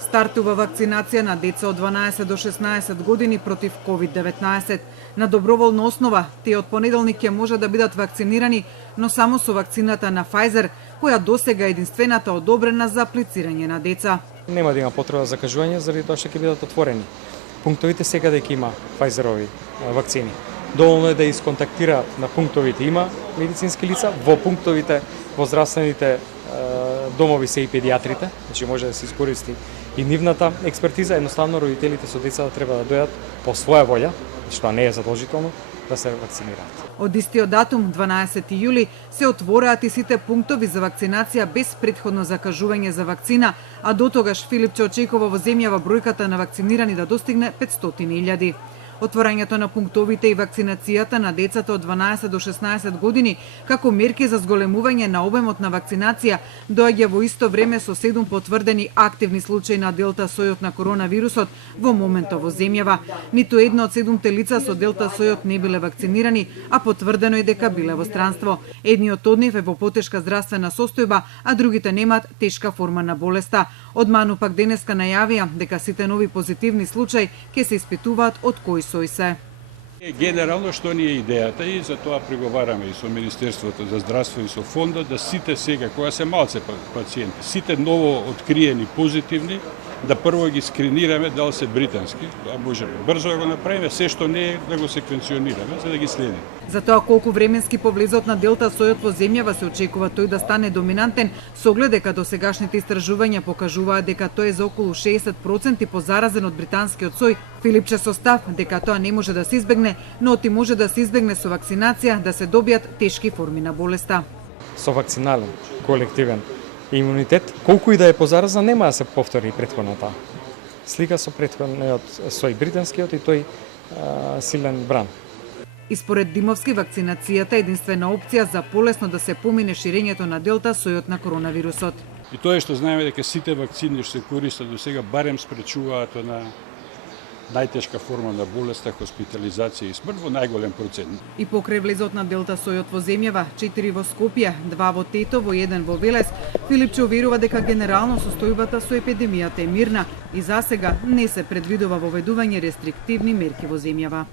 Стартува вакцинација на деца од 12 до 16 години против COVID-19. На доброволна основа, тие од понеделник ќе може да бидат вакцинирани, но само со вакцината на Pfizer, која досега е единствената одобрена за аплицирање на деца. Нема да има потреба за закажување заради тоа што ќе бидат отворени. Пунктовите секаде ќе има Pfizerovi вакцини. Доволно е да исконтактира на пунктовите, има медицински лица, во пунктовите, во здравствените домови се и педиатрите, значи може да се искористи и нивната експертиза, едноставно родителите со децата треба да дојдат по своја волја, што не е задолжително, да се вакцинираат. Од истиот датум, 12 јули, се отвораат и сите пунктови за вакцинација без претходно закажување за вакцина, а до тогаш Филипче очекува во земјава бројката на вакцинирани да достигне 500.000. Отворањето на пунктовите и вакцинацијата на децата од 12 до 16 години како мерки за зголемување на обемот на вакцинација доаѓа во исто време со 7 потврдени активни случаи на делта сојот на коронавирусот во моментот во земјава. Ниту едно од 7 лица со делта сојот не биле вакцинирани, а потврдено е дека биле во странство. Едниот од нив е во потешка здравствена состојба, а другите немаат тешка форма на болеста. Одману пак денеска најавија дека сите нови позитивни случаи ќе се испитуваат од кој сој се. Генерално што ни е идејата и за тоа преговараме и со Министерството за здравство и со фондот да сите сега кога се малце пациенти, сите ново откриени позитивни да прво ги скринираме дали се британски, а може брзо да го направиме, се што не е да го секвенционираме за да ги следиме. За тоа колку временски по влезот на делта сојот во земјава се очекува тој да стане доминантен, со оглед дека досегашните истражувања покажуваат дека тој е за околу 60% позаразен од британскиот сој, Филипче со став дека тоа не може да се избегне, но оти може да се избегне со вакцинација да се добијат тешки форми на болеста. Со вакцинален, колективен имунитет, колку и да е позаразен, нема да се повтори претходната слика со претходниот сој британскиот и тој силен бран. И според Димовски, вакцинацијата е единствена опција за полесно да се помине ширењето на делта сојот на коронавирусот. И тоа е што знаеме дека сите вакцини што се користат до сега барем спречуваат на најтешка форма на болеста, хоспитализација и смрт во најголем процент. И покрај влезот на делта сојот во земјава, 4 во Скопје, 2 во Тетово, 1 во Велес, Филипче уверува дека генерално состојбата со епидемијата е мирна и засега не се предвидува воведување рестриктивни мерки во земјава.